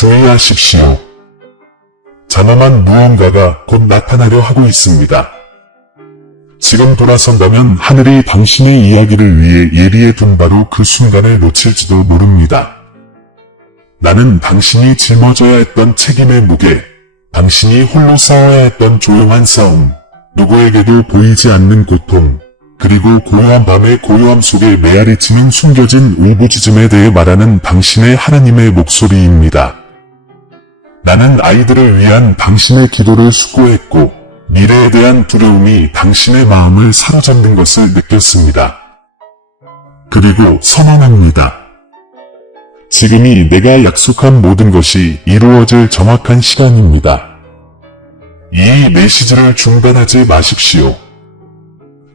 주의하십시오. 장엄한 무언가가 곧 나타나려 하고 있습니다. 지금 돌아선다면 하늘이 당신의 이야기를 위해 예비해 둔 바로 그 순간을 놓칠지도 모릅니다. 나는 당신이 짊어져야 했던 책임의 무게, 당신이 홀로 싸워야 했던 조용한 싸움, 누구에게도 보이지 않는 고통, 그리고 고요한 밤의 고요함 속에 메아리치는 숨겨진 울부짖음에 대해 말하는 당신의 하나님의 목소리입니다. 나는 아이들을 위한 당신의 기도를 숙고했고 미래에 대한 두려움이 당신의 마음을 사로잡는 것을 느꼈습니다. 그리고 선언합니다. 지금이 내가 약속한 모든 것이 이루어질 정확한 시간입니다. 이 메시지를 중단하지 마십시오.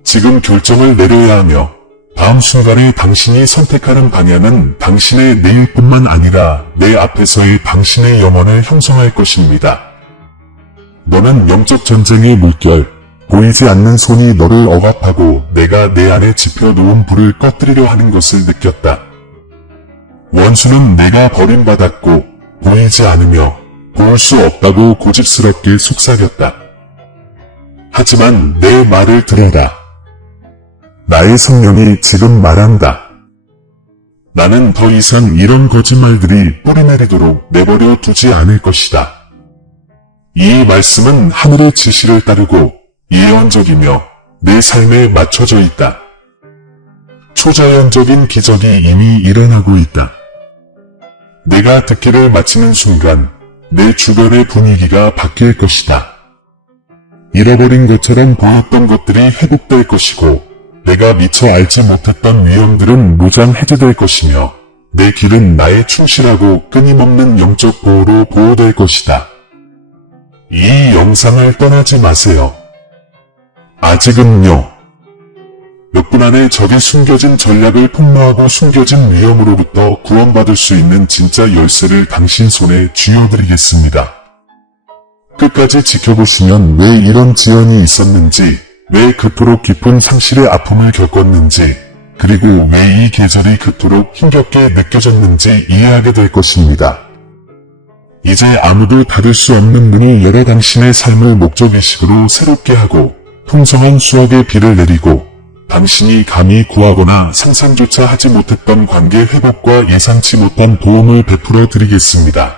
지금 결정을 내려야 하며 다음 순간에 당신이 선택하는 방향은 당신의 내일뿐만 아니라 내 앞에서의 당신의 영혼을 형성할 것입니다. 너는 영적 전쟁의 물결, 보이지 않는 손이 너를 억압하고 내가 내 안에 지펴놓은 불을 꺼뜨리려 하는 것을 느꼈다. 원수는 내가 버림받았고 보이지 않으며 볼 수 없다고 고집스럽게 속삭였다. 하지만 내 말을 들어라. 나의 성령이 지금 말한다. 나는 더 이상 이런 거짓말들이 뿌리내리도록 내버려 두지 않을 것이다. 이 말씀은 하늘의 지시를 따르고 예언적이며 내 삶에 맞춰져 있다. 초자연적인 기적이 이미 일어나고 있다. 내가 듣기를 마치는 순간 내 주변의 분위기가 바뀔 것이다. 잃어버린 것처럼 보였던 것들이 회복될 것이고 내가 미처 알지 못했던 위험들은 무장 해제될 것이며 내 길은 나의 충실하고 끊임없는 영적 보호로 보호될 것이다. 이 영상을 떠나지 마세요. 아직은요. 몇 분 안에 적의 숨겨진 전략을 폭로하고 숨겨진 위험으로부터 구원받을 수 있는 진짜 열쇠를 당신 손에 쥐어드리겠습니다. 끝까지 지켜보시면 왜 이런 지연이 있었는지, 왜 그토록 깊은 상실의 아픔을 겪었는지, 그리고 왜 이 계절이 그토록 힘겹게 느껴졌는지 이해하게 될 것입니다. 이제 아무도 닫을 수 없는 문을 열어 당신의 삶을 목적의식으로 새롭게 하고 풍성한 수확의 비를 내리고 당신이 감히 구하거나 상상조차 하지 못했던 관계 회복과 예상치 못한 도움을 베풀어 드리겠습니다.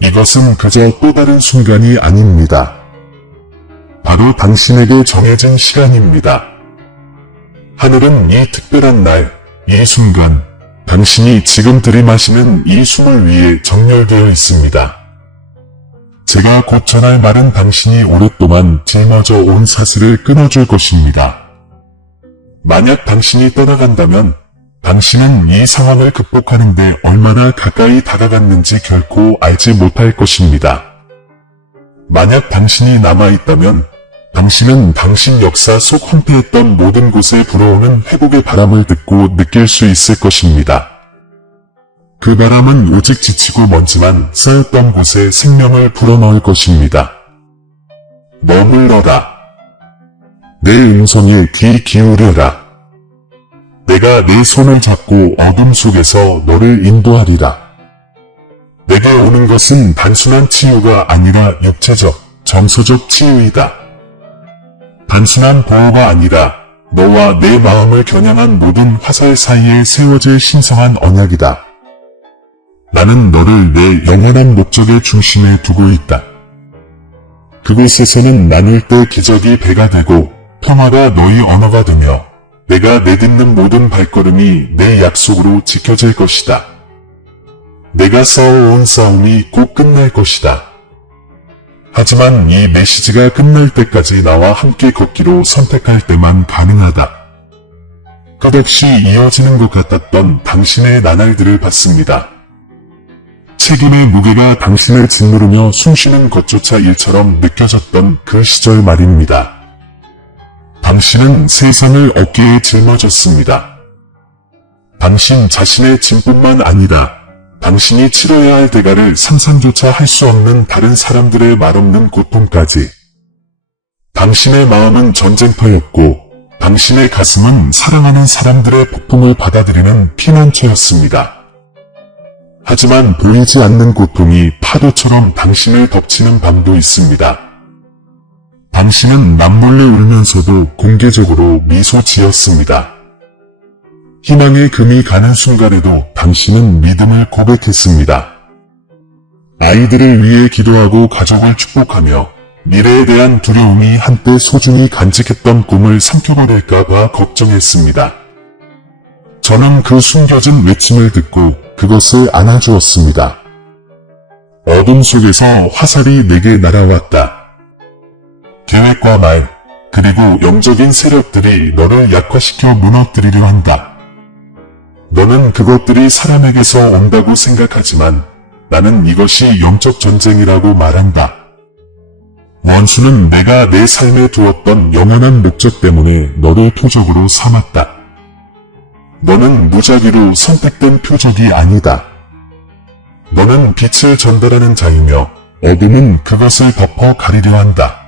이것은 그저 또 다른 순간이 아닙니다. 바로 당신에게 정해진 시간입니다. 하늘은 이 특별한 날, 이 순간, 당신이 지금 들이마시는 이 숨을 위해 정렬되어 있습니다. 제가 곧 전할 말은 당신이 오랫동안 짊어져 온 사슬을 끊어줄 것입니다. 만약 당신이 떠나간다면 당신은 이 상황을 극복하는 데 얼마나 가까이 다가갔는지 결코 알지 못할 것입니다. 만약 당신이 남아있다면 당신은 당신 역사 속 황폐했던 모든 곳에 불어오는 회복의 바람을 듣고 느낄 수 있을 것입니다. 그 바람은 오직 지치고 먼지만 쌓였던 곳에 생명을 불어넣을 것입니다. 머물러라. 내 음성에 귀 기울여라. 내가 네 손을 잡고 어둠 속에서 너를 인도하리라. 내게 오는 것은 단순한 치유가 아니라 육체적, 정서적 치유이다. 단순한 보호가 아니라 너와 내 마음을 겨냥한 모든 화살 사이에 세워질 신성한 언약이다. 나는 너를 내 영원한 목적의 중심에 두고 있다. 그곳에서는 나눌 때 기적이 배가 되고 평화가 너희 언어가 되며 내가 내딛는 모든 발걸음이 내 약속으로 지켜질 것이다. 내가 싸워온 싸움이 곧 끝날 것이다. 하지만 이 메시지가 끝날 때까지 나와 함께 걷기로 선택할 때만 가능하다. 끝없이 이어지는 것 같았던 당신의 나날들을 봤습니다. 책임의 무게가 당신을 짓누르며 숨쉬는 것조차 일처럼 느껴졌던 그 시절 말입니다. 당신은 세상을 어깨에 짊어졌습니다. 당신 자신의 짐뿐만 아니라 당신이 치러야 할 대가를 상상조차 할 수 없는 다른 사람들의 말없는 고통까지. 당신의 마음은 전쟁터였고 당신의 가슴은 사랑하는 사람들의 폭풍을 받아들이는 피난처였습니다. 하지만 보이지 않는 고통이 파도처럼 당신을 덮치는 밤도 있습니다. 당신은 남몰래 울면서도 공개적으로 미소 지었습니다. 희망의 금이 가는 순간에도 당신은 믿음을 고백했습니다. 아이들을 위해 기도하고 가족을 축복하며 미래에 대한 두려움이 한때 소중히 간직했던 꿈을 삼켜버릴까봐 걱정했습니다. 저는 그 숨겨진 외침을 듣고 그것을 안아주었습니다. 어둠 속에서 화살이 내게 날아왔다. 계획과 말, 그리고 영적인 세력들이 너를 약화시켜 무너뜨리려 한다. 너는 그것들이 사람에게서 온다고 생각하지만 나는 이것이 영적 전쟁이라고 말한다. 원수는 내가 내 삶에 두었던 영원한 목적 때문에 너를 표적으로 삼았다. 너는 무작위로 선택된 표적이 아니다. 너는 빛을 전달하는 자이며 어둠은 그것을 덮어 가리려 한다.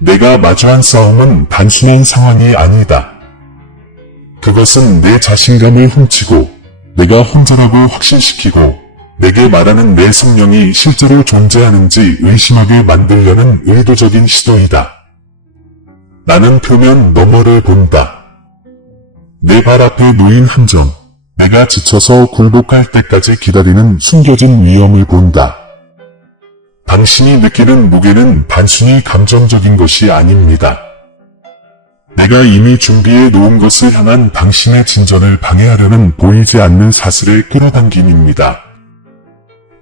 내가 마주한 싸움은 단순한 상황이 아니다. 그것은 내 자신감을 훔치고 내가 혼자라고 확신시키고 내게 말하는 내 성령이 실제로 존재하는지 의심하게 만들려는 의도적인 시도이다. 나는 표면 너머를 본다. 내 발 앞에 놓인 함정, 내가 지쳐서 굴복할 때까지 기다리는 숨겨진 위험을 본다. 당신이 느끼는 무게는 단순히 감정적인 것이 아닙니다. 내가 이미 준비해 놓은 것을 향한 당신의 진전을 방해하려는 보이지 않는 사슬의 끌어당김입니다.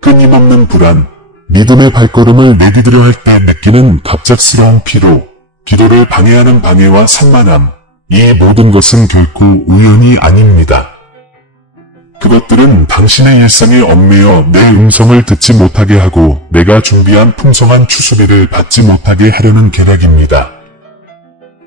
끊임없는 불안, 믿음의 발걸음을 내디디려 할 때 느끼는 갑작스러운 피로, 기도를 방해하는 방해와 산만함, 이 모든 것은 결코 우연이 아닙니다. 그것들은 당신의 일상에 얽매여 내 음성을 듣지 못하게 하고 내가 준비한 풍성한 추수비를 받지 못하게 하려는 계략입니다.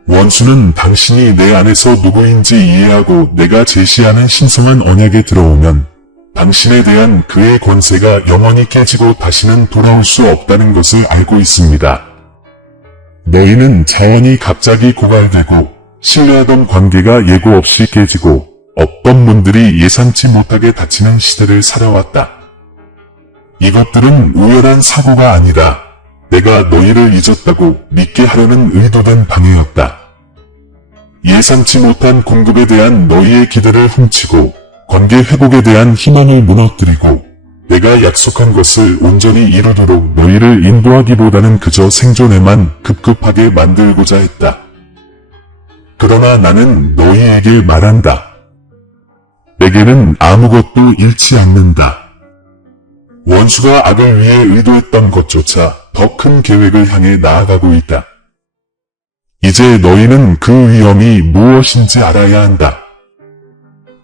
원수는 당신이 내 안에서 누구인지 이해하고 내가 제시하는 신성한 언약에 들어오면 당신에 대한 그의 권세가 영원히 깨지고 다시는 돌아올 수 없다는 것을 알고 있습니다. 너희는 자원이 갑자기 고갈되고 신뢰하던 관계가 예고 없이 깨지고 없던 문들이 예상치 못하게 닫히는 시대를 살아왔다. 이것들은 우연한 사고가 아니라 내가 너희를 잊었다고 믿게 하려는 의도된 방해였다. 예상치 못한 공급에 대한 너희의 기대를 훔치고 관계 회복에 대한 희망을 무너뜨리고 내가 약속한 것을 온전히 이루도록 너희를 인도하기보다는 그저 생존에만 급급하게 만들고자 했다. 그러나 나는 너희에게 말한다. 내게는 아무것도 잃지 않는다. 원수가 악을 위해 의도했던 것조차 더 큰 계획을 향해 나아가고 있다. 이제 너희는 그 위험이 무엇인지 알아야 한다.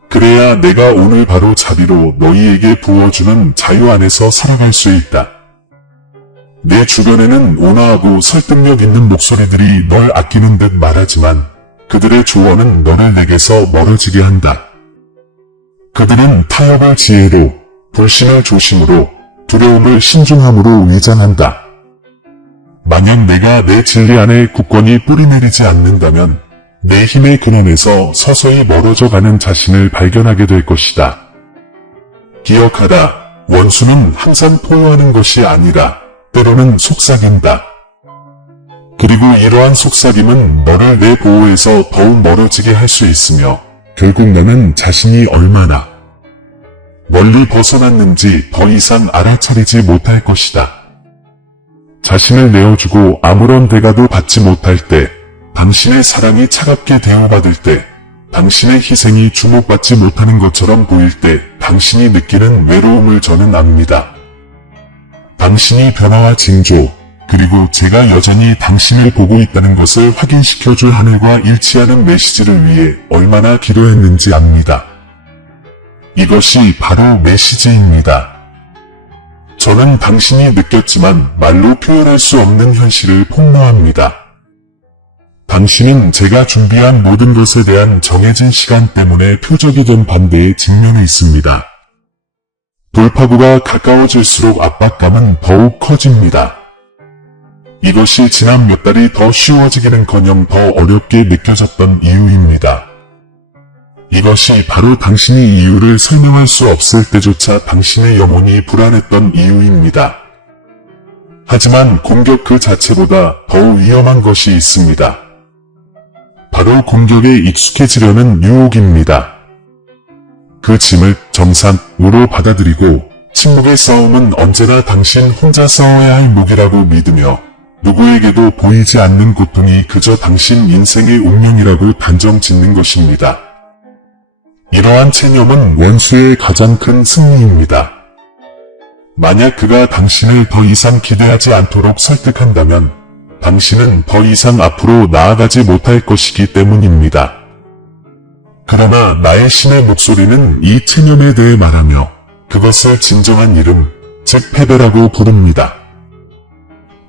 그래야 내가 오늘 바로 자비로 너희에게 부어주는 자유 안에서 살아갈 수 있다. 내 주변에는 온화하고 설득력 있는 목소리들이 널 아끼는 듯 말하지만 그들의 조언은 너를 내게서 멀어지게 한다. 그들은 타협을 지혜로, 불신을 조심으로, 두려움을 신중함으로 위장한다. 만약 내가 내 진리 안에 굳건히 뿌리내리지 않는다면 내 힘의 근원에서 서서히 멀어져 가는 자신을 발견하게 될 것이다. 기억하라, 원수는 항상 포효하는 것이 아니라 때로는 속삭인다. 그리고 이러한 속삭임은 너를 내 보호에서 더욱 멀어지게 할 수 있으며 결국 너는 자신이 얼마나 멀리 벗어났는지 더 이상 알아차리지 못할 것이다. 자신을 내어주고 아무런 대가도 받지 못할 때, 당신의 사랑이 차갑게 대우받을 때, 당신의 희생이 주목받지 못하는 것처럼 보일 때 당신이 느끼는 외로움을 저는 압니다. 당신이 변화와 징조, 그리고 제가 여전히 당신을 보고 있다는 것을 확인시켜줄 하늘과 일치하는 메시지를 위해 얼마나 기도했는지 압니다. 이것이 바로 메시지입니다. 저는 당신이 느꼈지만 말로 표현할 수 없는 현실을 폭로합니다. 당신은 제가 준비한 모든 것에 대한 정해진 시간 때문에 표적이 된 반대에 직면해 있습니다. 돌파구가 가까워질수록 압박감은 더욱 커집니다. 이것이 지난 몇 달이 더 쉬워지기는커녕 더 어렵게 느껴졌던 이유입니다. 이것이 바로 당신이 이유를 설명할 수 없을 때조차 당신의 영혼이 불안했던 이유입니다. 하지만 공격 그 자체보다 더 위험한 것이 있습니다. 바로 공격에 익숙해지려는 유혹입니다. 그 짐을 정상으로 받아들이고 침묵의 싸움은 언제나 당신 혼자 싸워야 할 무기라고 믿으며 누구에게도 보이지 않는 고통이 그저 당신 인생의 운명이라고 단정 짓는 것입니다. 이러한 체념은 원수의 가장 큰 승리입니다. 만약 그가 당신을 더 이상 기대하지 않도록 설득한다면 당신은 더 이상 앞으로 나아가지 못할 것이기 때문입니다. 그러나 나의 신의 목소리는 이 체념에 대해 말하며 그것을 진정한 이름, 즉 패배라고 부릅니다.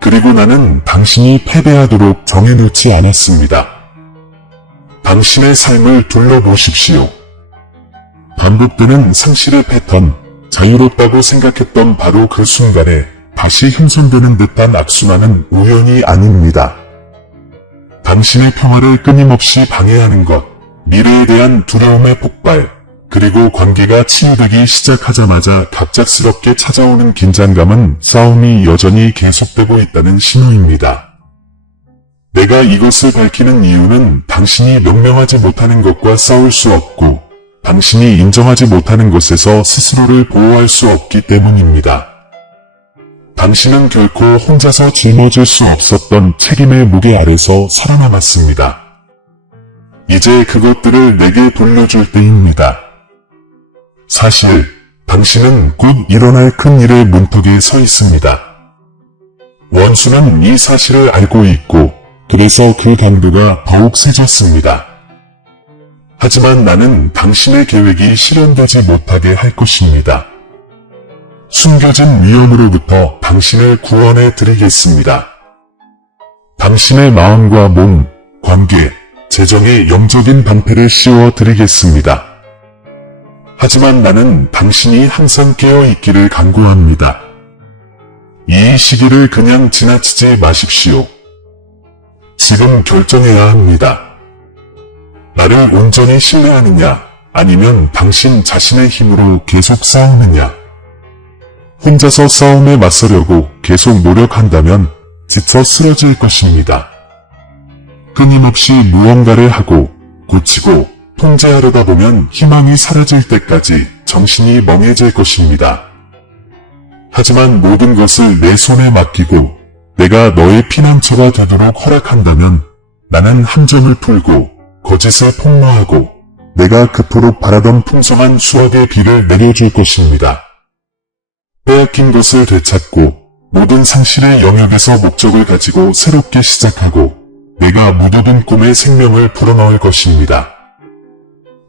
그리고 나는 당신이 패배하도록 정해놓지 않았습니다. 당신의 삶을 둘러보십시오. 반복되는 상실의 패턴, 자유롭다고 생각했던 바로 그 순간에 다시 훼손되는 듯한 악순환은 우연이 아닙니다. 당신의 평화를 끊임없이 방해하는 것, 미래에 대한 두려움의 폭발, 그리고 관계가 치유되기 시작하자마자 갑작스럽게 찾아오는 긴장감은 싸움이 여전히 계속되고 있다는 신호입니다. 내가 이것을 밝히는 이유는 당신이 명명하지 못하는 것과 싸울 수 없고 당신이 인정하지 못하는 것에서 스스로를 보호할 수 없기 때문입니다. 당신은 결코 혼자서 짊어질 수 없었던 책임의 무게 아래서 살아남았습니다. 이제 그것들을 내게 돌려줄 때입니다. 사실, 당신은 곧 일어날 큰 일의 문턱에 서 있습니다. 원수는 이 사실을 알고 있고, 그래서 그 강도가 더욱 세졌습니다. 하지만 나는 당신의 계획이 실현되지 못하게 할 것입니다. 숨겨진 위험으로부터 당신을 구원해 드리겠습니다. 당신의 마음과 몸, 관계, 재정에 영적인 방패를 씌워 드리겠습니다. 하지만 나는 당신이 항상 깨어 있기를 간구합니다. 이 시기를 그냥 지나치지 마십시오. 지금 결정해야 합니다. 나를 온전히 신뢰하느냐, 아니면 당신 자신의 힘으로 계속 싸우느냐. 혼자서 싸움에 맞서려고 계속 노력한다면 지쳐 쓰러질 것입니다. 끊임없이 무언가를 하고 고치고 통제하려다 보면 희망이 사라질 때까지 정신이 멍해질 것입니다. 하지만 모든 것을 내 손에 맡기고 내가 너의 피난처가 되도록 허락한다면 나는 함정을 풀고 거짓을 폭로하고 내가 그토록 바라던 풍성한 수확의 비를 내려줄 것입니다. 빼앗긴 것을 되찾고 모든 상실의 영역에서 목적을 가지고 새롭게 시작하고 내가 묻어둔 꿈의 생명을 불어넣을 것입니다.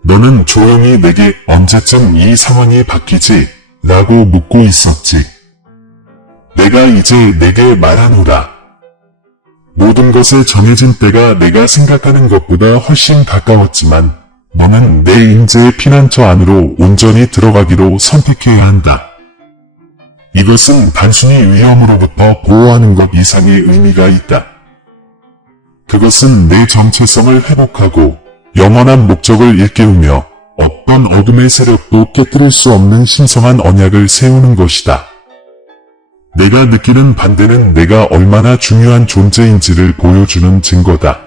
너는 조용히 내게 언제쯤 이 상황이 바뀌지? 라고 묻고 있었지. 내가 이제 내게 말하노라. 모든 것에 정해진 때가 내가 생각하는 것보다 훨씬 가까웠지만 너는 내 임재의 피난처 안으로 온전히 들어가기로 선택해야 한다. 이것은 단순히 위험으로부터 보호하는 것 이상의 의미가 있다. 그것은 내 정체성을 회복하고 영원한 목적을 일깨우며 어떤 어둠의 세력도 깨뜨릴 수 없는 신성한 언약을 세우는 것이다. 내가 느끼는 반대는 내가 얼마나 중요한 존재인지를 보여주는 증거다.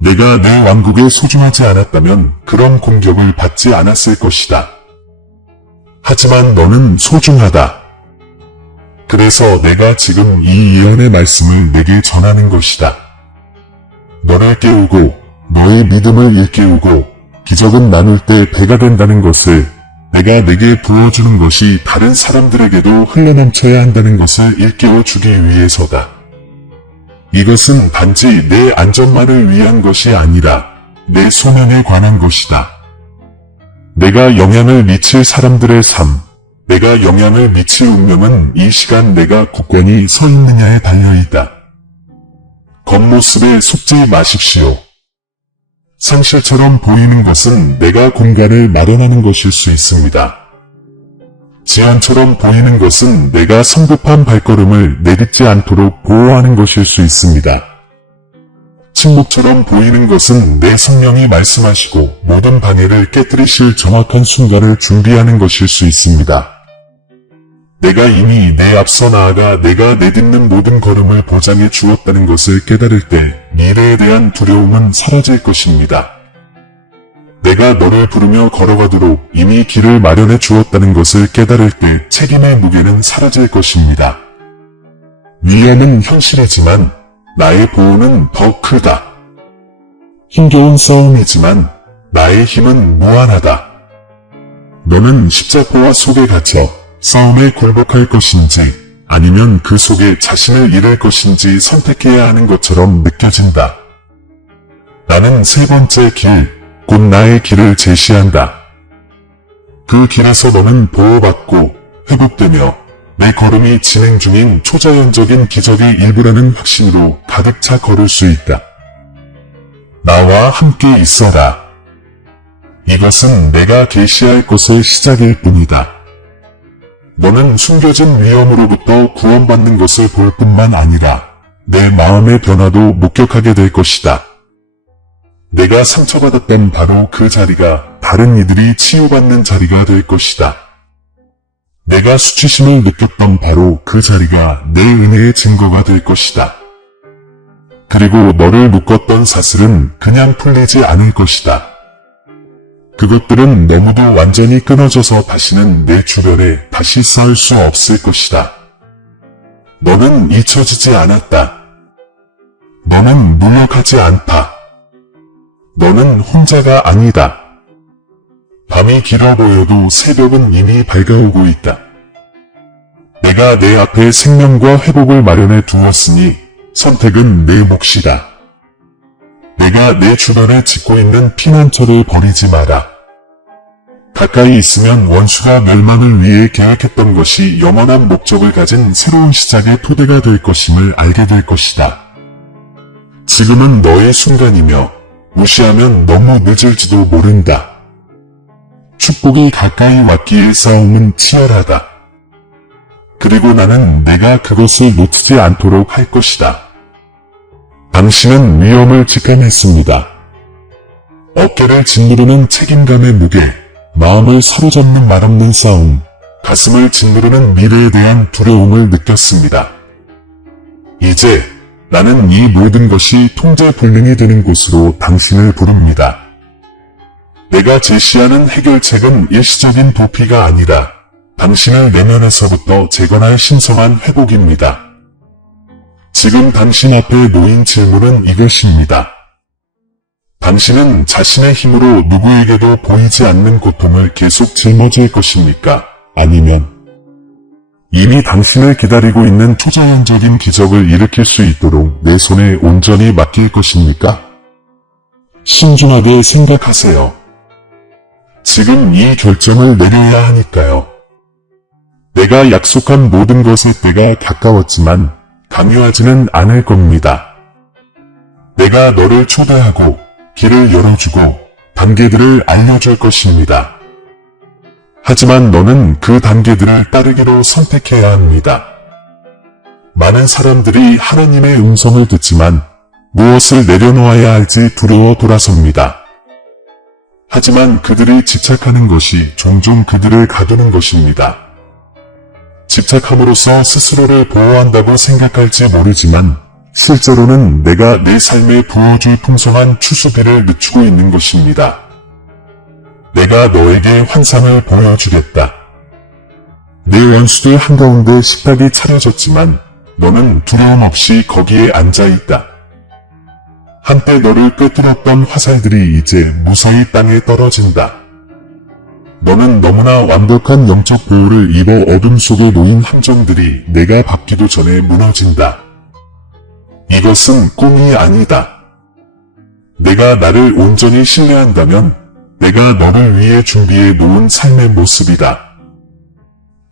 내가 내 왕국에 소중하지 않았다면 그런 공격을 받지 않았을 것이다. 하지만 너는 소중하다. 그래서 내가 지금 이 예언의 말씀을 내게 전하는 것이다. 너를 깨우고 너의 믿음을 일깨우고 기적은 나눌 때 배가 된다는 것을 내가 내게 부어주는 것이 다른 사람들에게도 흘러넘쳐야 한다는 것을 일깨워주기 위해서다. 이것은 단지 내 안전만을 위한 것이 아니라 내 소명에 관한 것이다. 내가 영향을 미칠 사람들의 삶, 내가 영향을 미칠 운명은 이 시간 내가 굳건히 서 있느냐에 달려있다. 겉모습에 속지 마십시오. 상실처럼 보이는 것은 내가 공간을 마련하는 것일 수 있습니다. 지연처럼 보이는 것은 내가 성급한 발걸음을 내딛지 않도록 보호하는 것일 수 있습니다. 침묵처럼 보이는 것은 내 성령이 말씀하시고 모든 방해를 깨뜨리실 정확한 순간을 준비하는 것일 수 있습니다. 내가 이미 내 앞서 나아가 내가 내딛는 모든 걸음을 보장해 주었다는 것을 깨달을 때 미래에 대한 두려움은 사라질 것입니다. 내가 너를 부르며 걸어가도록 이미 길을 마련해 주었다는 것을 깨달을 때 책임의 무게는 사라질 것입니다. 위험은 현실이지만 나의 보호는 더 크다. 힘겨운 싸움이지만 나의 힘은 무한하다. 너는 십자포화 속에 갇혀 싸움에 굴복할 것인지 아니면 그 속에 자신을 잃을 것인지 선택해야 하는 것처럼 느껴진다. 나는 세 번째 길, 곧 나의 길을 제시한다. 그 길에서 너는 보호받고 회복되며 내 걸음이 진행 중인 초자연적인 기적의 일부라는 확신으로 가득 차 걸을 수 있다. 나와 함께 있어라. 이것은 내가 계시할 것의 시작일 뿐이다. 너는 숨겨진 위험으로부터 구원받는 것을 볼 뿐만 아니라 내 마음의 변화도 목격하게 될 것이다. 내가 상처받았던 바로 그 자리가 다른 이들이 치유받는 자리가 될 것이다. 내가 수치심을 느꼈던 바로 그 자리가 내 은혜의 증거가 될 것이다. 그리고 너를 묶었던 사슬은 그냥 풀리지 않을 것이다. 그것들은 너무도 완전히 끊어져서 다시는 내 주변에 다시 쌓을 수 없을 것이다. 너는 잊혀지지 않았다. 너는 물러가지 않다. 너는 혼자가 아니다. 밤이 길어 보여도 새벽은 이미 밝아오고 있다. 내가 내 앞에 생명과 회복을 마련해 두었으니 선택은 내 몫이다. 내가 내 주변에 짓고 있는 피난처를 버리지 마라. 가까이 있으면 원수가 멸망을 위해 계획했던 것이 영원한 목적을 가진 새로운 시작의 토대가 될 것임을 알게 될 것이다. 지금은 너의 순간이며 무시하면 너무 늦을지도 모른다. 축복이 가까이 왔기에 싸움은 치열하다. 그리고 나는 내가 그것을 놓치지 않도록 할 것이다. 당신은 위험을 직감했습니다. 어깨를 짓누르는 책임감의 무게, 마음을 사로잡는 말없는 싸움, 가슴을 짓누르는 미래에 대한 두려움을 느꼈습니다. 이제 나는 이 모든 것이 통제불능이 되는 곳으로 당신을 부릅니다. 내가 제시하는 해결책은 일시적인 도피가 아니라 당신을 내면에서부터 재건할 신성한 회복입니다. 지금 당신 앞에 놓인 질문은 이것입니다. 당신은 자신의 힘으로 누구에게도 보이지 않는 고통을 계속 짊어질 것입니까? 아니면 이미 당신을 기다리고 있는 초자연적인 기적을 일으킬 수 있도록 내 손에 온전히 맡길 것입니까? 신중하게 생각하세요. 지금 이 결정을 내려야 하니까요. 내가 약속한 모든 것의 때가 가까웠지만 강요하지는 않을 겁니다. 내가 너를 초대하고 길을 열어주고 단계들을 알려줄 것입니다. 하지만 너는 그 단계들을 따르기로 선택해야 합니다. 많은 사람들이 하나님의 음성을 듣지만 무엇을 내려놓아야 할지 두려워 돌아섭니다. 하지만 그들이 집착하는 것이 종종 그들을 가두는 것입니다. 집착함으로써 스스로를 보호한다고 생각할지 모르지만 실제로는 내가 내 삶에 부어줄 풍성한 추수비를 늦추고 있는 것입니다. 내가 너에게 환상을 보여주겠다. 내 원수들 한가운데 식탁이 차려졌지만 너는 두려움 없이 거기에 앉아있다. 한때 너를 꿰뚫었던 화살들이 이제 무사히 땅에 떨어진다. 너는 너무나 완벽한 영적 보호를 입어 어둠 속에 놓인 함정들이 내가 밟기도 전에 무너진다. 이것은 꿈이 아니다. 내가 나를 온전히 신뢰한다면 내가 너를 위해 준비해 놓은 삶의 모습이다.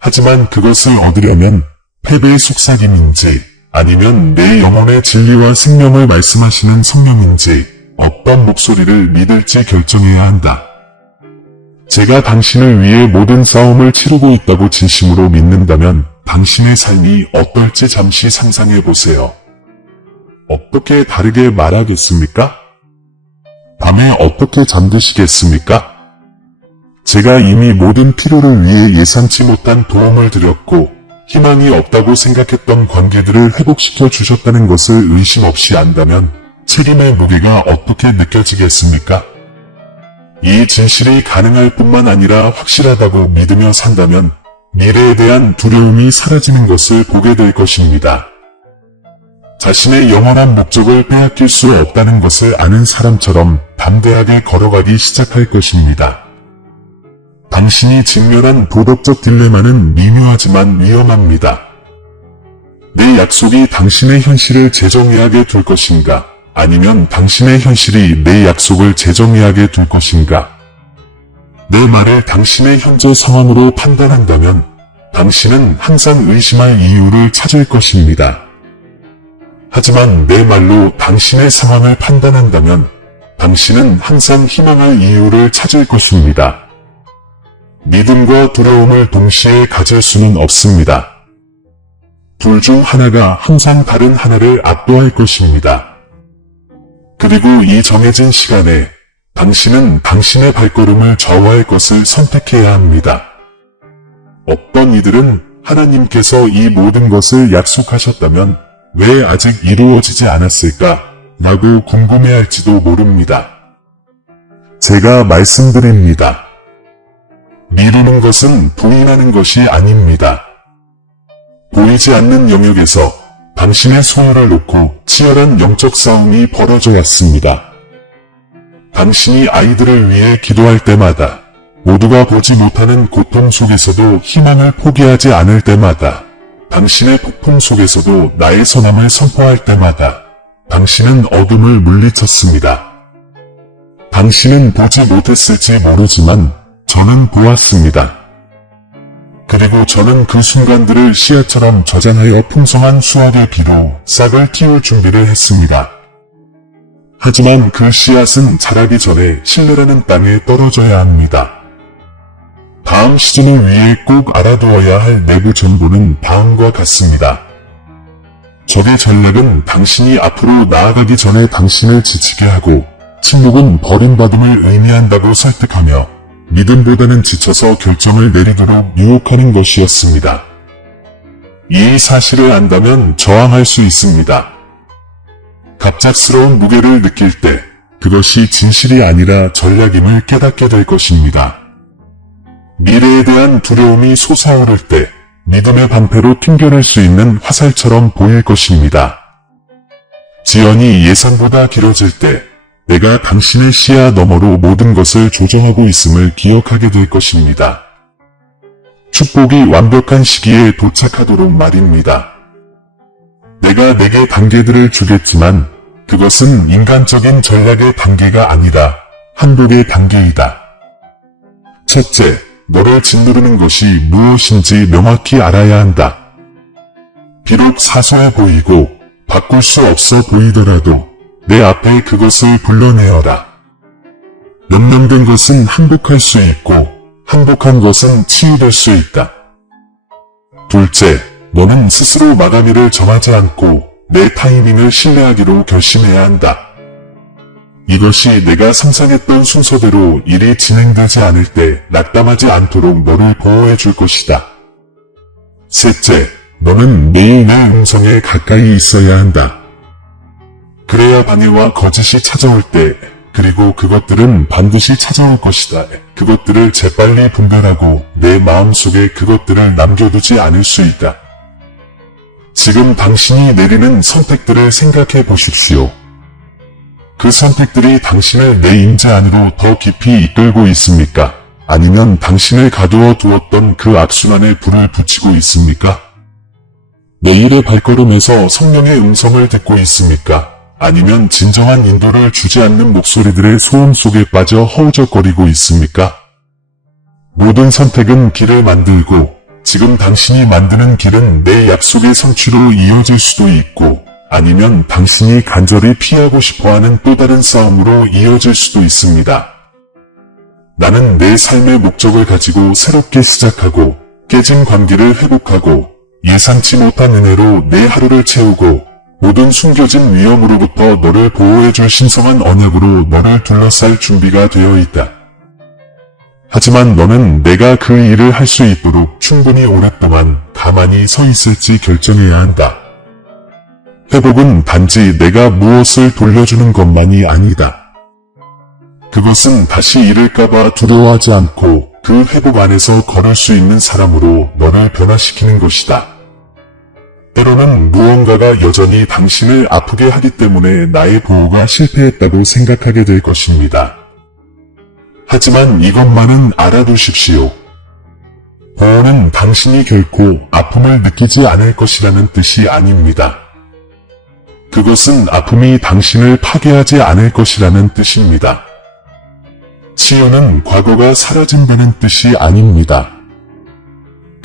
하지만 그것을 얻으려면 패배의 속삭임인지 아니면 내 영혼의 진리와 생명을 말씀하시는 성령인지 어떤 목소리를 믿을지 결정해야 한다. 제가 당신을 위해 모든 싸움을 치르고 있다고 진심으로 믿는다면 당신의 삶이 어떨지 잠시 상상해 보세요. 어떻게 다르게 말하겠습니까? 밤에 어떻게 잠드시겠습니까? 제가 이미 모든 필요를 위해 예상치 못한 도움을 드렸고 희망이 없다고 생각했던 관계들을 회복시켜 주셨다는 것을 의심 없이 안다면 책임의 무게가 어떻게 느껴지겠습니까? 이 진실이 가능할 뿐만 아니라 확실하다고 믿으며 산다면 미래에 대한 두려움이 사라지는 것을 보게 될 것입니다. 자신의 영원한 목적을 빼앗길 수 없다는 것을 아는 사람처럼 담대하게 걸어가기 시작할 것입니다. 당신이 직면한 도덕적 딜레마는 미묘하지만 위험합니다. 내 약속이 당신의 현실을 재정의하게 둘 것인가? 아니면 당신의 현실이 내 약속을 재정의하게 둘 것인가? 내 말을 당신의 현재 상황으로 판단한다면 당신은 항상 의심할 이유를 찾을 것입니다. 하지만 내 말로 당신의 상황을 판단한다면 당신은 항상 희망할 이유를 찾을 것입니다. 믿음과 두려움을 동시에 가질 수는 없습니다. 둘 중 하나가 항상 다른 하나를 압도할 것입니다. 그리고 이 정해진 시간에 당신은 당신의 발걸음을 좌우할 것을 선택해야 합니다. 어떤 이들은 하나님께서 이 모든 것을 약속하셨다면 왜 아직 이루어지지 않았을까? 라고 궁금해할지도 모릅니다. 제가 말씀드립니다. 미루는 것은 부인하는 것이 아닙니다. 보이지 않는 영역에서 당신의 소유를 놓고 치열한 영적 싸움이 벌어져 왔습니다. 당신이 아이들을 위해 기도할 때마다, 모두가 보지 못하는 고통 속에서도 희망을 포기하지 않을 때마다, 당신의 폭풍 속에서도 나의 선함을 선포할 때마다 당신은 어둠을 물리쳤습니다. 당신은 보지 못했을지 모르지만 저는 보았습니다. 그리고 저는 그 순간들을 씨앗처럼 저장하여 풍성한 수확의 비로 싹을 틔울 준비를 했습니다. 하지만 그 씨앗은 자라기 전에 신뢰라는 땅에 떨어져야 합니다. 다음 시즌을 위해 꼭 알아두어야 할 내부 정보는 다음과 같습니다. 적의 전략은 당신이 앞으로 나아가기 전에 당신을 지치게 하고 침묵은 버림받음을 의미한다고 설득하며 믿음보다는 지쳐서 결정을 내리도록 유혹하는 것이었습니다. 이 사실을 안다면 저항할 수 있습니다. 갑작스러운 무게를 느낄 때 그것이 진실이 아니라 전략임을 깨닫게 될 것입니다. 미래에 대한 두려움이 솟아오를 때 믿음의 방패로 튕겨낼 수 있는 화살처럼 보일 것입니다. 지연이 예상보다 길어질 때 내가 당신의 시야 너머로 모든 것을 조정하고 있음을 기억하게 될 것입니다. 축복이 완벽한 시기에 도착하도록 말입니다. 내가 내게 단계들을 주겠지만 그것은 인간적인 전략의 단계가 아니라 한국의 단계이다. 첫째, 너를 짓누르는 것이 무엇인지 명확히 알아야 한다. 비록 사소해 보이고 바꿀 수 없어 보이더라도 내 앞에 그것을 불러내어라. 명령된 것은 항복할 수 있고 항복한 것은 치유될 수 있다. 둘째, 너는 스스로 마감일을 정하지 않고 내 타이밍을 신뢰하기로 결심해야 한다. 이것이 내가 상상했던 순서대로 일이 진행되지 않을 때 낙담하지 않도록 너를 보호해 줄 것이다. 셋째, 너는 매일 내 음성에 가까이 있어야 한다. 그래야 방해와 거짓이 찾아올 때, 그리고 그것들은 반드시 찾아올 것이다. 그것들을 재빨리 분별하고 내 마음속에 그것들을 남겨두지 않을 수 있다. 지금 당신이 내리는 선택들을 생각해 보십시오. 그 선택들이 당신을 내 임재 안으로 더 깊이 이끌고 있습니까? 아니면 당신을 가두어 두었던 그 악순환에 불을 붙이고 있습니까? 내일의 발걸음에서 성령의 음성을 듣고 있습니까? 아니면 진정한 인도를 주지 않는 목소리들의 소음 속에 빠져 허우적거리고 있습니까? 모든 선택은 길을 만들고 지금 당신이 만드는 길은 내 약속의 성취로 이어질 수도 있고 아니면 당신이 간절히 피하고 싶어하는 또 다른 싸움으로 이어질 수도 있습니다. 나는 내 삶의 목적을 가지고 새롭게 시작하고 깨진 관계를 회복하고 예상치 못한 은혜로 내 하루를 채우고 모든 숨겨진 위험으로부터 너를 보호해줄 신성한 언약으로 너를 둘러쌀 준비가 되어 있다. 하지만 너는 내가 그 일을 할 수 있도록 충분히 오랫동안 가만히 서 있을지 결정해야 한다. 회복은 단지 내가 무엇을 돌려주는 것만이 아니다. 그것은 다시 잃을까봐 두려워하지 않고 그 회복 안에서 걸을 수 있는 사람으로 너를 변화시키는 것이다. 때로는 무언가가 여전히 당신을 아프게 하기 때문에 나의 보호가 실패했다고 생각하게 될 것입니다. 하지만 이것만은 알아두십시오. 보호는 당신이 결코 아픔을 느끼지 않을 것이라는 뜻이 아닙니다. 그것은 아픔이 당신을 파괴하지 않을 것이라는 뜻입니다. 치유는 과거가 사라진다는 뜻이 아닙니다.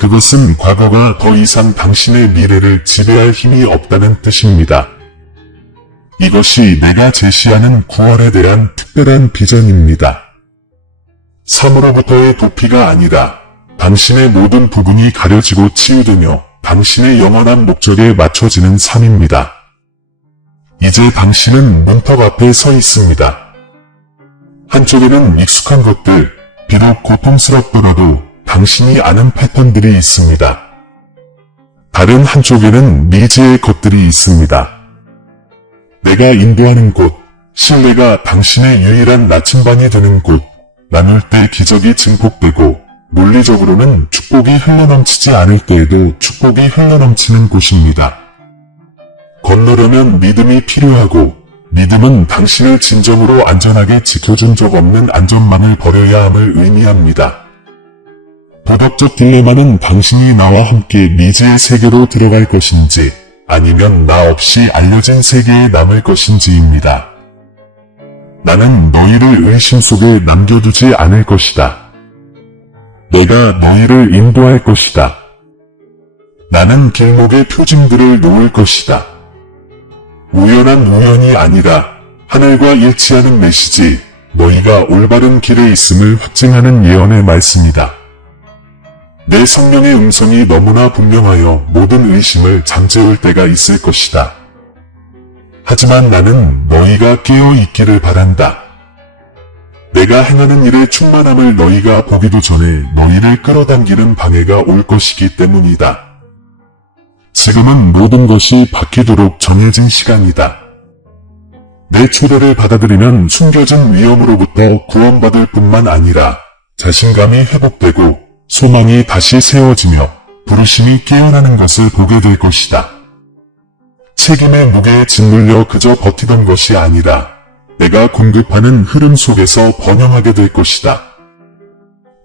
그것은 과거가 더 이상 당신의 미래를 지배할 힘이 없다는 뜻입니다. 이것이 내가 제시하는 9월에 대한 특별한 비전입니다. 삶으로부터의 도피가 아니라 당신의 모든 부분이 가려지고 치유되며 당신의 영원한 목적에 맞춰지는 삶입니다. 이제 당신은 문턱 앞에 서 있습니다. 한쪽에는 익숙한 것들, 비록 고통스럽더라도 당신이 아는 패턴들이 있습니다. 다른 한쪽에는 미지의 것들이 있습니다. 내가 인도하는 곳, 신뢰가 당신의 유일한 나침반이 되는 곳, 나눌 때 기적이 증폭되고 물리적으로는 축복이 흘러넘치지 않을 때에도 축복이 흘러넘치는 곳입니다. 건너려면 믿음이 필요하고 믿음은 당신을 진정으로 안전하게 지켜준 적 없는 안전망을 버려야 함을 의미합니다. 도덕적 딜레마는 당신이 나와 함께 미지의 세계로 들어갈 것인지 아니면 나 없이 알려진 세계에 남을 것인지입니다. 나는 너희를 의심 속에 남겨두지 않을 것이다. 내가 너희를 인도할 것이다. 나는 길목의 표징들을 놓을 것이다. 우연한 우연이 아니라 하늘과 일치하는 메시지, 너희가 올바른 길에 있음을 확증하는 예언의 말씀이다. 내 성령의 음성이 너무나 분명하여 모든 의심을 잠재울 때가 있을 것이다. 하지만 나는 너희가 깨어 있기를 바란다. 내가 행하는 일의 충만함을 너희가 보기도 전에 너희를 끌어당기는 방해가 올 것이기 때문이다. 지금은 모든 것이 바뀌도록 정해진 시간이다. 내 초대를 받아들이면 숨겨진 위험으로부터 구원받을 뿐만 아니라 자신감이 회복되고 소망이 다시 세워지며 부르심이 깨어나는 것을 보게 될 것이다. 책임의 무게에 짓눌려 그저 버티던 것이 아니라 내가 공급하는 흐름 속에서 번영하게 될 것이다.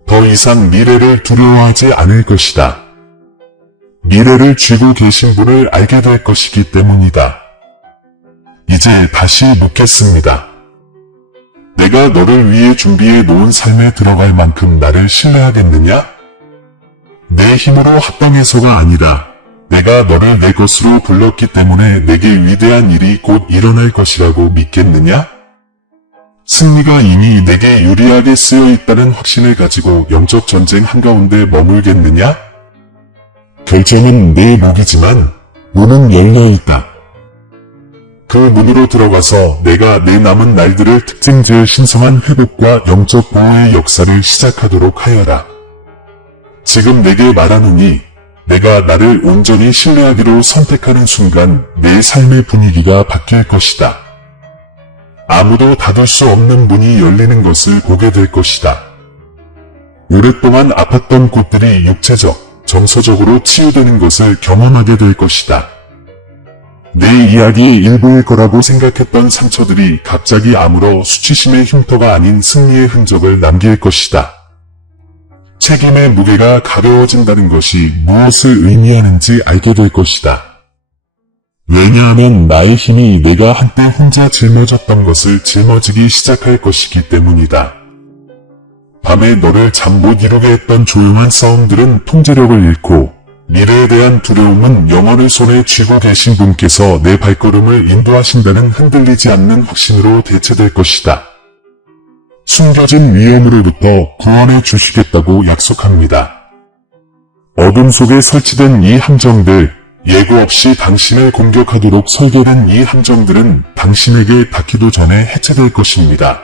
더 이상 미래를 두려워하지 않을 것이다. 미래를 쥐고 계신 분을 알게 될 것이기 때문이다. 이제 다시 묻겠습니다. 내가 너를 위해 준비해 놓은 삶에 들어갈 만큼 나를 신뢰하겠느냐? 내 힘으로 합당해서가 아니라 내가 너를 내 것으로 불렀기 때문에 내게 위대한 일이 곧 일어날 것이라고 믿겠느냐? 승리가 이미 내게 유리하게 쓰여 있다는 확신을 가지고 영적 전쟁 한가운데 머물겠느냐? 결정은 내 몫이지만 문은 열려 있다. 그 문으로 들어가서 내가 내 남은 날들을 특징 지을 신성한 회복과 영적 보호의 역사를 시작하도록 하여라. 지금 내게 말하노니 내가 나를 온전히 신뢰하기로 선택하는 순간 내 삶의 분위기가 바뀔 것이다. 아무도 닫을 수 없는 문이 열리는 것을 보게 될 것이다. 오랫동안 아팠던 곳들이 육체적, 정서적으로 치유되는 것을 경험하게 될 것이다. 내 이야기의 일부일 거라고 생각했던 상처들이 갑자기 아물어 수치심의 흉터가 아닌 승리의 흔적을 남길 것이다. 책임의 무게가 가벼워진다는 것이 무엇을 의미하는지 알게 될 것이다. 왜냐하면 나의 힘이 내가 한때 혼자 짊어졌던 것을 짊어지기 시작할 것이기 때문이다. 밤에 너를 잠 못 이루게 했던 조용한 싸움들은 통제력을 잃고 미래에 대한 두려움은 영혼을 손에 쥐고 계신 분께서 내 발걸음을 인도하신다는 흔들리지 않는 확신으로 대체될 것이다. 숨겨진 위험으로부터 구원해 주시겠다고 약속합니다. 어둠 속에 설치된 이 함정들, 예고 없이 당신을 공격하도록 설계된 이 함정들은 당신에게 닿기도 전에 해체될 것입니다.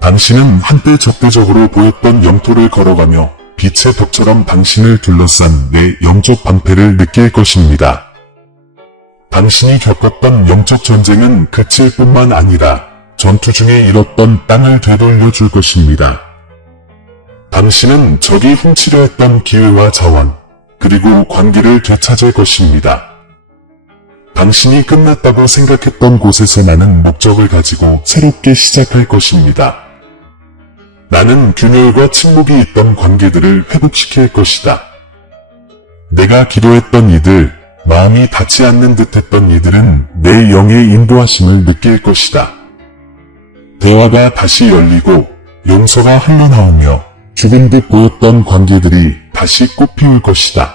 당신은 한때 적대적으로 보였던 영토를 걸어가며 빛의 벽처럼 당신을 둘러싼 내 영적 방패를 느낄 것입니다. 당신이 겪었던 영적 전쟁은 그칠 뿐만 아니라 전투 중에 잃었던 땅을 되돌려 줄 것입니다. 당신은 적이 훔치려 했던 기회와 자원, 그리고 관계를 되찾을 것입니다. 당신이 끝났다고 생각했던 곳에서 나는 목적을 가지고 새롭게 시작할 것입니다. 나는 균열과 침묵이 있던 관계들을 회복시킬 것이다. 내가 기도했던 이들, 마음이 닿지 않는 듯 했던 이들은 내 영의 인도하심을 느낄 것이다. 대화가 다시 열리고 용서가 흘러나오며 죽은 듯 보였던 관계들이 다시 꽃피울 것이다.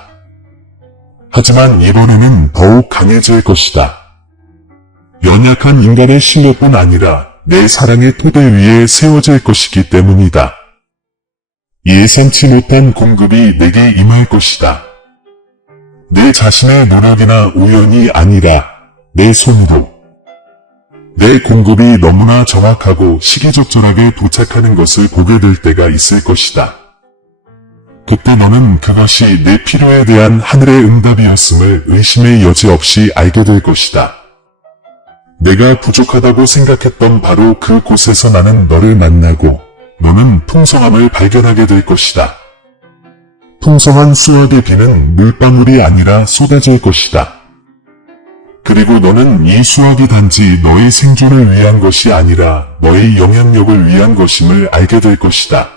하지만 이번에는 더욱 강해질 것이다. 연약한 인간의 신뢰뿐 아니라 내 사랑의 토대 위에 세워질 것이기 때문이다. 예상치 못한 공급이 내게 임할 것이다. 내 자신의 노력이나 우연이 아니라 내 손으로. 내 공급이 너무나 정확하고 시기적절하게 도착하는 것을 보게 될 때가 있을 것이다. 그때 너는 그것이 내 필요에 대한 하늘의 응답이었음을 의심의 여지 없이 알게 될 것이다. 내가 부족하다고 생각했던 바로 그곳에서 나는 너를 만나고 너는 풍성함을 발견하게 될 것이다. 풍성한 수확의 비는 물방울이 아니라 쏟아질 것이다. 그리고 너는 이 수확이 단지 너의 생존을 위한 것이 아니라 너의 영향력을 위한 것임을 알게 될 것이다.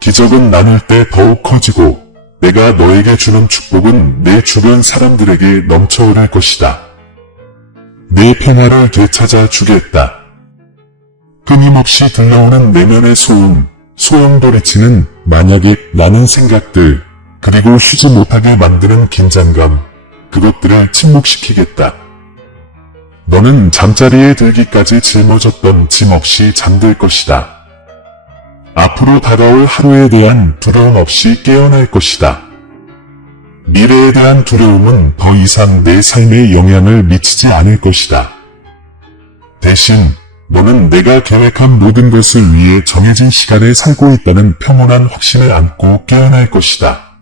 기적은 나눌 때 더욱 커지고 내가 너에게 주는 축복은 내 주변 사람들에게 넘쳐 흐를 것이다. 내 평화를 되찾아 주겠다. 끊임없이 들려오는 내면의 소음, 소용돌이치는 만약에 라는 생각들, 그리고 쉬지 못하게 만드는 긴장감, 그것들을 침묵시키겠다. 너는 잠자리에 들기까지 짊어졌던 짐 없이 잠들 것이다. 앞으로 다가올 하루에 대한 두려움 없이 깨어날 것이다. 미래에 대한 두려움은 더 이상 내 삶에 영향을 미치지 않을 것이다. 대신 너는 내가 계획한 모든 것을 위해 정해진 시간에 살고 있다는 평온한 확신을 안고 깨어날 것이다.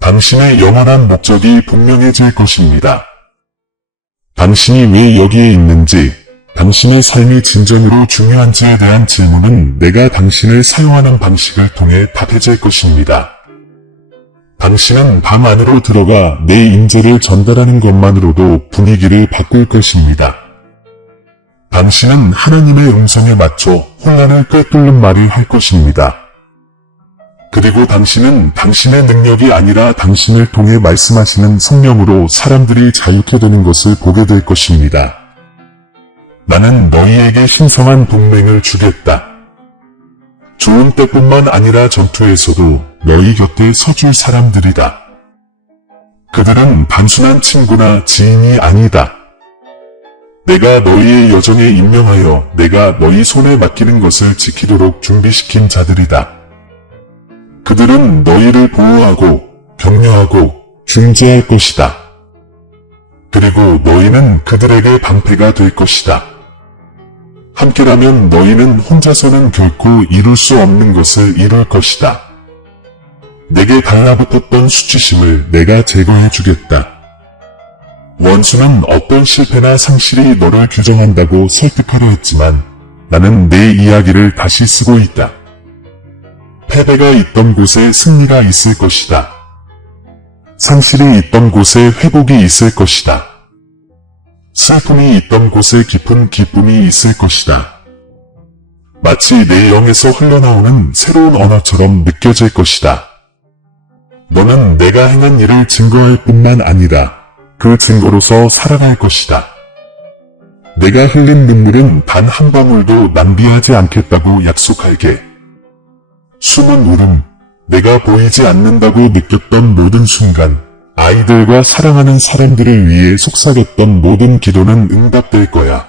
당신의 영원한 목적이 분명해질 것입니다. 당신이 왜 여기에 있는지, 당신의 삶이 진정으로 중요한지에 대한 질문은 내가 당신을 사용하는 방식을 통해 답해질 것입니다. 당신은 방 안으로 들어가 내 임재를 전달하는 것만으로도 분위기를 바꿀 것입니다. 당신은 하나님의 음성에 맞춰 혼란을 꿰뚫는 말을 할 것입니다. 그리고 당신은 당신의 능력이 아니라 당신을 통해 말씀하시는 성령으로 사람들이 자유케 되는 것을 보게 될 것입니다. 나는 너희에게 신성한 동맹을 주겠다. 좋은 때뿐만 아니라 전투에서도 너희 곁에 서줄 사람들이다. 그들은 단순한 친구나 지인이 아니다. 내가 너희의 여정에 임명하여 내가 너희 손에 맡기는 것을 지키도록 준비시킨 자들이다. 그들은 너희를 보호하고 격려하고 중재할 것이다. 그리고 너희는 그들에게 방패가 될 것이다. 함께라면 너희는 혼자서는 결코 이룰 수 없는 것을 이룰 것이다. 내게 달라붙었던 수치심을 내가 제거해 주겠다. 원수는 어떤 실패나 상실이 너를 규정한다고 설득하려 했지만 나는 내 이야기를 다시 쓰고 있다. 패배가 있던 곳에 승리가 있을 것이다. 상실이 있던 곳에 회복이 있을 것이다. 슬픔이 있던 곳에 깊은 기쁨이 있을 것이다. 마치 내 영에서 흘러나오는 새로운 언어처럼 느껴질 것이다. 너는 내가 행한 일을 증거할 뿐만 아니라 그 증거로서 살아갈 것이다. 내가 흘린 눈물은 단 한 방울도 낭비하지 않겠다고 약속할게. 숨은 울음, 내가 보이지 않는다고 느꼈던 모든 순간, 아이들과 사랑하는 사람들을 위해 속삭였던 모든 기도는 응답될 거야.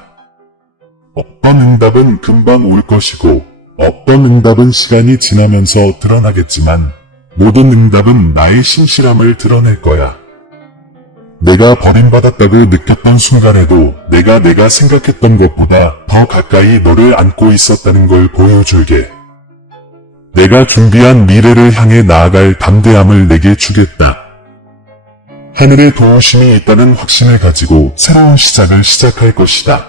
어떤 응답은 금방 올 것이고, 어떤 응답은 시간이 지나면서 드러나겠지만, 모든 응답은 나의 신실함을 드러낼 거야. 내가 버림받았다고 느꼈던 순간에도 내가 생각했던 것보다 더 가까이 너를 안고 있었다는 걸 보여줄게. 내가 준비한 미래를 향해 나아갈 담대함을 내게 주겠다. 하늘의 도우심이 있다는 확신을 가지고 새로운 시작을 시작할 것이다.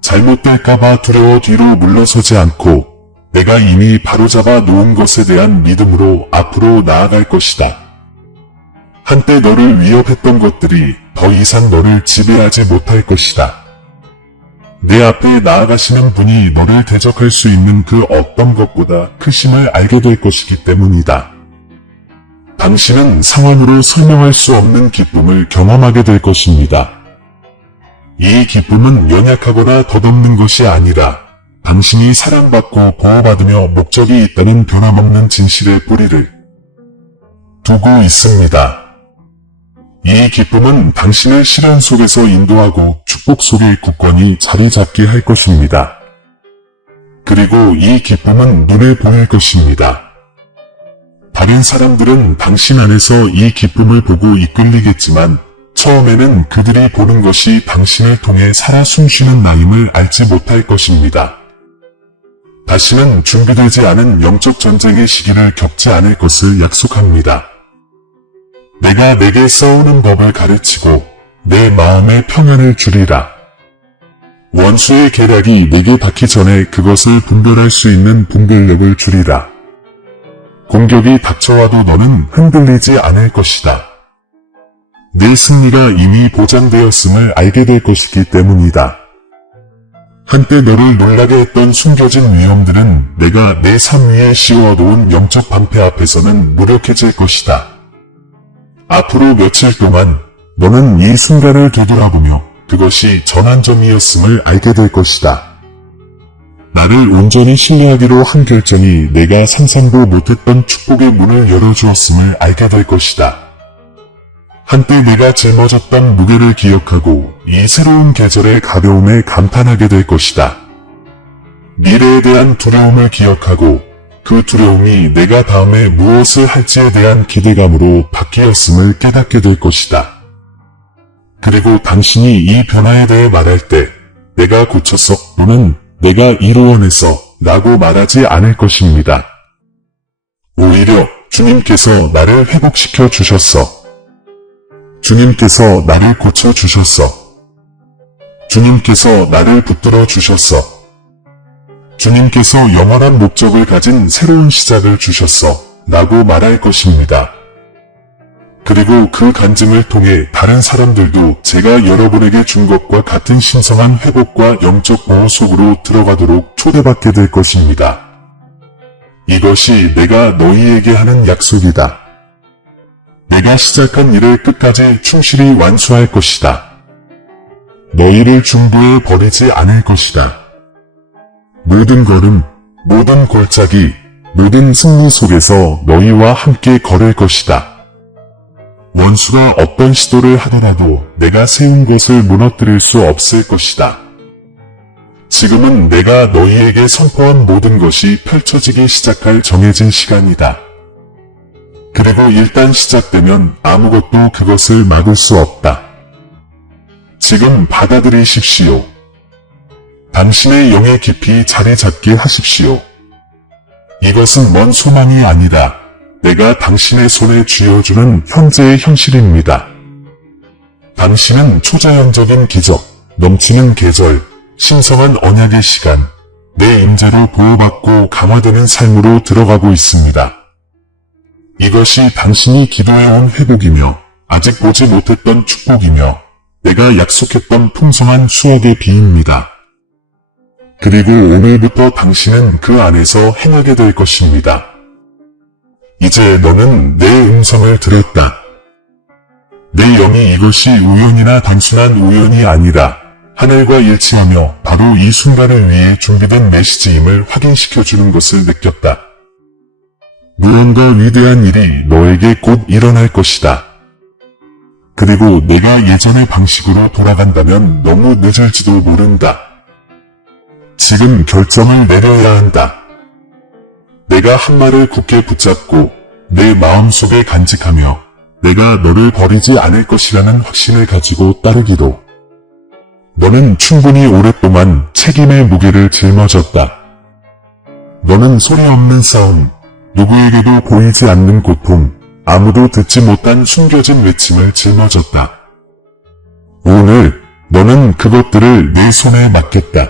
잘못될까봐 두려워 뒤로 물러서지 않고 내가 이미 바로잡아 놓은 것에 대한 믿음으로 앞으로 나아갈 것이다. 한때 너를 위협했던 것들이 더 이상 너를 지배하지 못할 것이다. 내 앞에 나아가시는 분이 너를 대적할 수 있는 그 어떤 것보다 크심을 알게 될 것이기 때문이다. 당신은 상황으로 설명할 수 없는 기쁨을 경험하게 될 것입니다. 이 기쁨은 연약하거나 덧없는 것이 아니라 당신이 사랑받고 보호받으며 목적이 있다는 변함없는 진실의 뿌리를 두고 있습니다. 이 기쁨은 당신을 시련 속에서 인도하고 축복 속에 굳건히 자리 잡게 할 것입니다. 그리고 이 기쁨은 눈에 보일 것입니다. 다른 사람들은 당신 안에서 이 기쁨을 보고 이끌리겠지만 처음에는 그들이 보는 것이 당신을 통해 살아 숨쉬는 나임을 알지 못할 것입니다. 다시는 준비되지 않은 영적 전쟁의 시기를 겪지 않을 것을 약속합니다. 내가 내게 싸우는 법을 가르치고 내 마음에 평안을 주리라. 원수의 계략이 내게 닿기 전에 그것을 분별할 수 있는 분별력을 주리라. 공격이 닥쳐와도 너는 흔들리지 않을 것이다. 내 승리가 이미 보장되었음을 알게 될 것이기 때문이다. 한때 너를 놀라게 했던 숨겨진 위험들은 내가 내 삶 위에 씌워놓은 영적 방패 앞에서는 무력해질 것이다. 앞으로 며칠 동안 너는 이 순간을 되돌아보며 그것이 전환점이었음을 알게 될 것이다. 나를 온전히 신뢰하기로 한 결정이 내가 상상도 못했던 축복의 문을 열어주었음을 알게 될 것이다. 한때 내가 짊어졌던 무게를 기억하고 이 새로운 계절의 가벼움에 감탄하게 될 것이다. 미래에 대한 두려움을 기억하고 그 두려움이 내가 다음에 무엇을 할지에 대한 기대감으로 바뀌었음을 깨닫게 될 것이다. 그리고 당신이 이 변화에 대해 말할 때 내가 고쳤어 또는 내가 이루어냈어 라고 말하지 않을 것입니다. 오히려 주님께서 나를 회복시켜 주셨어. 주님께서 나를 고쳐 주셨어. 주님께서 나를 붙들어 주셨어. 주님께서 영원한 목적을 가진 새로운 시작을 주셨어 라고 말할 것입니다. 그리고 그 간증을 통해 다른 사람들도 제가 여러분에게 준 것과 같은 신성한 회복과 영적 보호 속으로 들어가도록 초대받게 될 것입니다. 이것이 내가 너희에게 하는 약속이다. 내가 시작한 일을 끝까지 충실히 완수할 것이다. 너희를 중도에 버리지 않을 것이다. 모든 걸음, 모든 골짜기, 모든 승리 속에서 너희와 함께 걸을 것이다. 원수가 어떤 시도를 하더라도 내가 세운 것을 무너뜨릴 수 없을 것이다. 지금은 내가 너희에게 선포한 모든 것이 펼쳐지기 시작할 정해진 시간이다. 그리고 일단 시작되면 아무것도 그것을 막을 수 없다. 지금 받아들이십시오. 당신의 영에 깊이 자리 잡게 하십시오. 이것은 먼 소망이 아니라 내가 당신의 손에 쥐어주는 현재의 현실입니다. 당신은 초자연적인 기적, 넘치는 계절, 신성한 언약의 시간, 내 임재로 보호받고 강화되는 삶으로 들어가고 있습니다. 이것이 당신이 기도해온 회복이며 아직 보지 못했던 축복이며 내가 약속했던 풍성한 수확의 비입니다. 그리고 오늘부터 당신은 그 안에서 행하게 될 것입니다. 이제 너는 내 음성을 들었다. 내 영이 이것이 우연이나 단순한 우연이 아니라 하늘과 일치하며 바로 이 순간을 위해 준비된 메시지임을 확인시켜주는 것을 느꼈다. 무언가 위대한 일이 너에게 곧 일어날 것이다. 그리고 내가 예전의 방식으로 돌아간다면 너무 늦을지도 모른다. 지금 결정을 내려야 한다. 내가 한 말을 굳게 붙잡고 내 마음속에 간직하며 내가 너를 버리지 않을 것이라는 확신을 가지고 따르기로. 너는 충분히 오랫동안 책임의 무게를 짊어졌다. 너는 소리 없는 싸움, 누구에게도 보이지 않는 고통, 아무도 듣지 못한 숨겨진 외침을 짊어졌다. 오늘 너는 그것들을 내 손에 맡겼다.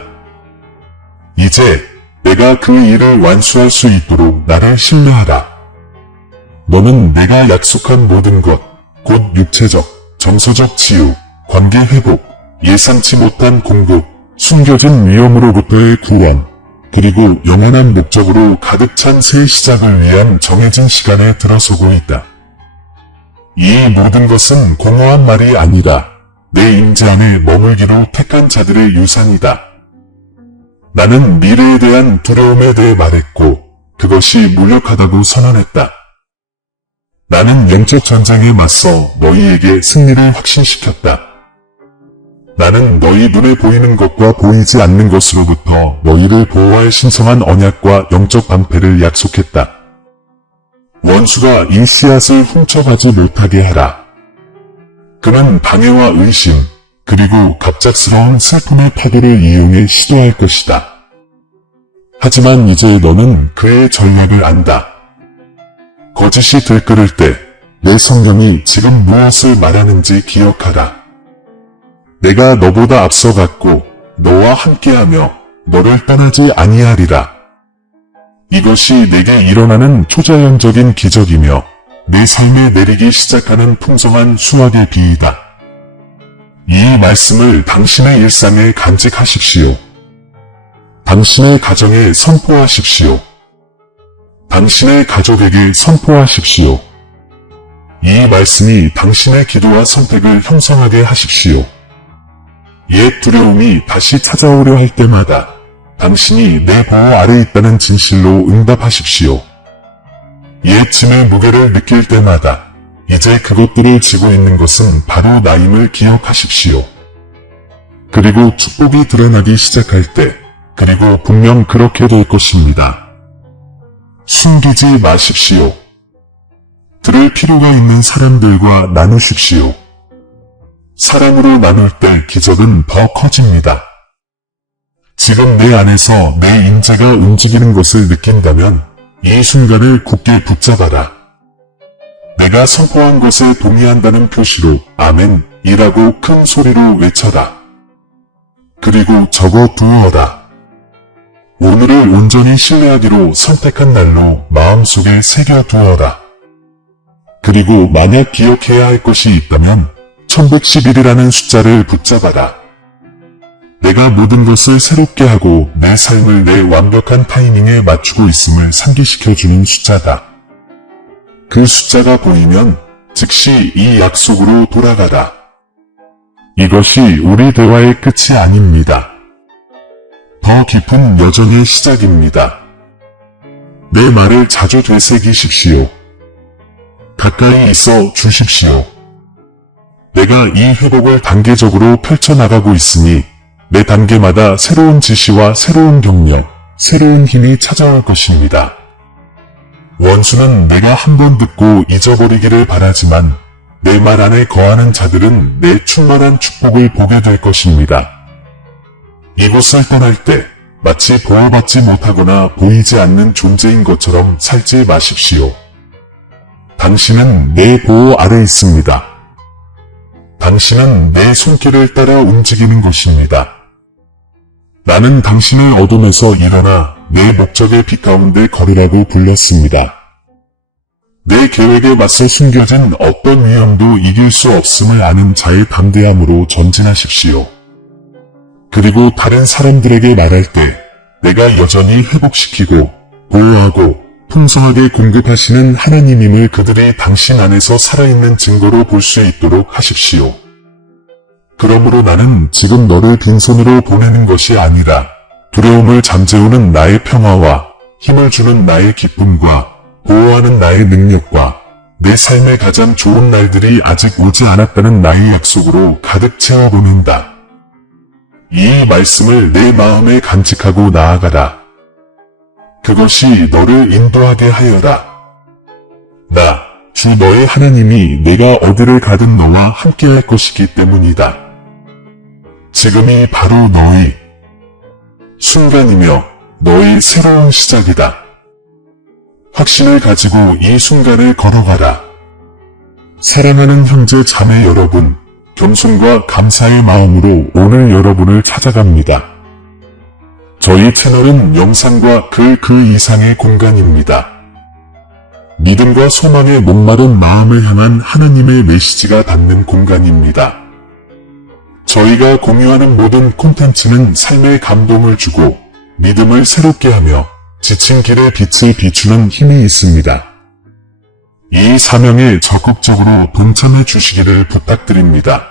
이제 내가 그 일을 완수할 수 있도록 나를 신뢰하라. 너는 내가 약속한 모든 것, 곧 육체적, 정서적 치유, 관계 회복, 예상치 못한 공급, 숨겨진 위험으로부터의 구원, 그리고 영원한 목적으로 가득 찬 새 시작을 위한 정해진 시간에 들어서고 있다. 이 모든 것은 공허한 말이 아니라 내 임재 안에 머물기로 택한 자들의 유산이다. 나는 미래에 대한 두려움에 대해 말했고 그것이 무력하다고 선언했다. 나는 영적 전쟁에 맞서 너희에게 승리를 확신시켰다. 나는 너희 눈에 보이는 것과 보이지 않는 것으로부터 너희를 보호할 신성한 언약과 영적 방패를 약속했다. 원수가 이 씨앗을 훔쳐가지 못하게 하라. 그는 방해와 의심, 그리고 갑작스러운 슬픔의 파도를 이용해 시도할 것이다. 하지만 이제 너는 그의 전략을 안다. 거짓이 들끓을 때 내 성령이 지금 무엇을 말하는지 기억하라. 내가 너보다 앞서갔고 너와 함께하며 너를 떠나지 아니하리라. 이것이 내게 일어나는 초자연적인 기적이며 내 삶에 내리기 시작하는 풍성한 수확의 비이다. 이 말씀을 당신의 일상에 간직하십시오. 당신의 가정에 선포하십시오. 당신의 가족에게 선포하십시오. 이 말씀이 당신의 기도와 선택을 형성하게 하십시오. 옛 두려움이 다시 찾아오려 할 때마다 당신이 내 보호 아래 있다는 진실로 응답하십시오. 옛 짐의 무게를 느낄 때마다 이제 그것들을 지고 있는 것은 바로 나임을 기억하십시오. 그리고 축복이 드러나기 시작할 때, 그리고 분명 그렇게 될 것입니다. 숨기지 마십시오. 들을 필요가 있는 사람들과 나누십시오. 사랑으로 나눌 때 기적은 더 커집니다. 지금 내 안에서 내 인재가 움직이는 것을 느낀다면 이 순간을 굳게 붙잡아라. 내가 선포한 것에 동의한다는 표시로 아멘이라고 큰 소리로 외쳐라. 그리고 적어 두어라. 오늘을 온전히 신뢰하기로 선택한 날로 마음속에 새겨 두어라. 그리고 만약 기억해야 할 것이 있다면 1111이라는 숫자를 붙잡아라. 내가 모든 것을 새롭게 하고 내 삶을 내 완벽한 타이밍에 맞추고 있음을 상기시켜주는 숫자다. 그 숫자가 보이면 즉시 이 약속으로 돌아가라. 이것이 우리 대화의 끝이 아닙니다. 더 깊은 여정의 시작입니다. 내 말을 자주 되새기십시오. 가까이 있어 주십시오. 내가 이 회복을 단계적으로 펼쳐나가고 있으니 매 단계마다 새로운 지시와 새로운 격려, 새로운 힘이 찾아올 것입니다. 원수는 내가 한번 듣고 잊어버리기를 바라지만 내 말 안에 거하는 자들은 내 충만한 축복을 보게 될 것입니다. 이곳을 떠날 때 마치 보호받지 못하거나 보이지 않는 존재인 것처럼 살지 마십시오. 당신은 내 보호 아래 있습니다. 당신은 내 손길을 따라 움직이는 것입니다. 나는 당신을 어둠에서 일어나 내 목적의 빛 가운데 걸으라고 불렀습니다. 내 계획에 맞서 숨겨진 어떤 위험도 이길 수 없음을 아는 자의 담대함으로 전진하십시오. 그리고 다른 사람들에게 말할 때 내가 여전히 회복시키고 보호하고 풍성하게 공급하시는 하나님임을 그들이 당신 안에서 살아있는 증거로 볼 수 있도록 하십시오. 그러므로 나는 지금 너를 빈손으로 보내는 것이 아니라 두려움을 잠재우는 나의 평화와 힘을 주는 나의 기쁨과 보호하는 나의 능력과 내 삶의 가장 좋은 날들이 아직 오지 않았다는 나의 약속으로 가득 채워보낸다. 이 말씀을 내 마음에 간직하고 나아가라. 그것이 너를 인도하게 하여라. 나 주 너의 하나님이 내가 어디를 가든 너와 함께할 것이기 때문이다. 지금이 바로 너의 순간이며 너의 새로운 시작이다. 확신을 가지고 이 순간을 걸어가라. 사랑하는 형제 자매 여러분, 겸손과 감사의 마음으로 오늘 여러분을 찾아갑니다. 저희 채널은 영상과 글 그 이상의 공간입니다. 믿음과 소망의 목마른 마음을 향한 하나님의 메시지가 닿는 공간입니다. 저희가 공유하는 모든 콘텐츠는 삶의 감동을 주고 믿음을 새롭게 하며 지친 길에 빛을 비추는 힘이 있습니다. 이 사명에 적극적으로 동참해 주시기를 부탁드립니다.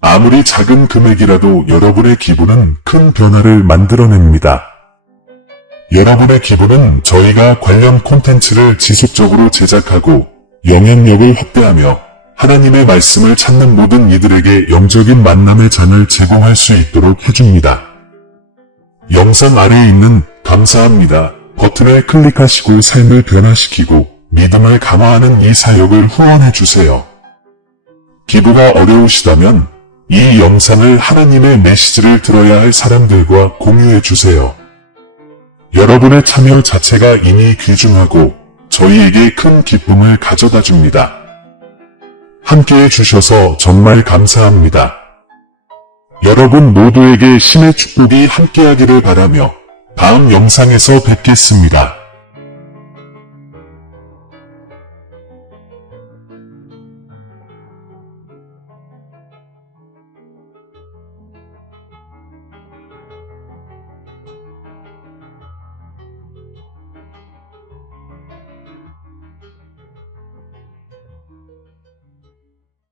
아무리 작은 금액이라도 여러분의 기부는 큰 변화를 만들어냅니다. 여러분의 기부는 저희가 관련 콘텐츠를 지속적으로 제작하고 영향력을 확대하며 하나님의 말씀을 찾는 모든 이들에게 영적인 만남의 잔을 제공할 수 있도록 해줍니다. 영상 아래에 있는 감사합니다 버튼을 클릭하시고 삶을 변화시키고 믿음을 강화하는 이 사역을 후원해주세요. 기부가 어려우시다면 이 영상을 하나님의 메시지를 들어야 할 사람들과 공유해주세요. 여러분의 참여 자체가 이미 귀중하고 저희에게 큰 기쁨을 가져다 줍니다. 함께해 주셔서 정말 감사합니다. 여러분 모두에게 신의 축복이 함께하기를 바라며 다음 영상에서 뵙겠습니다.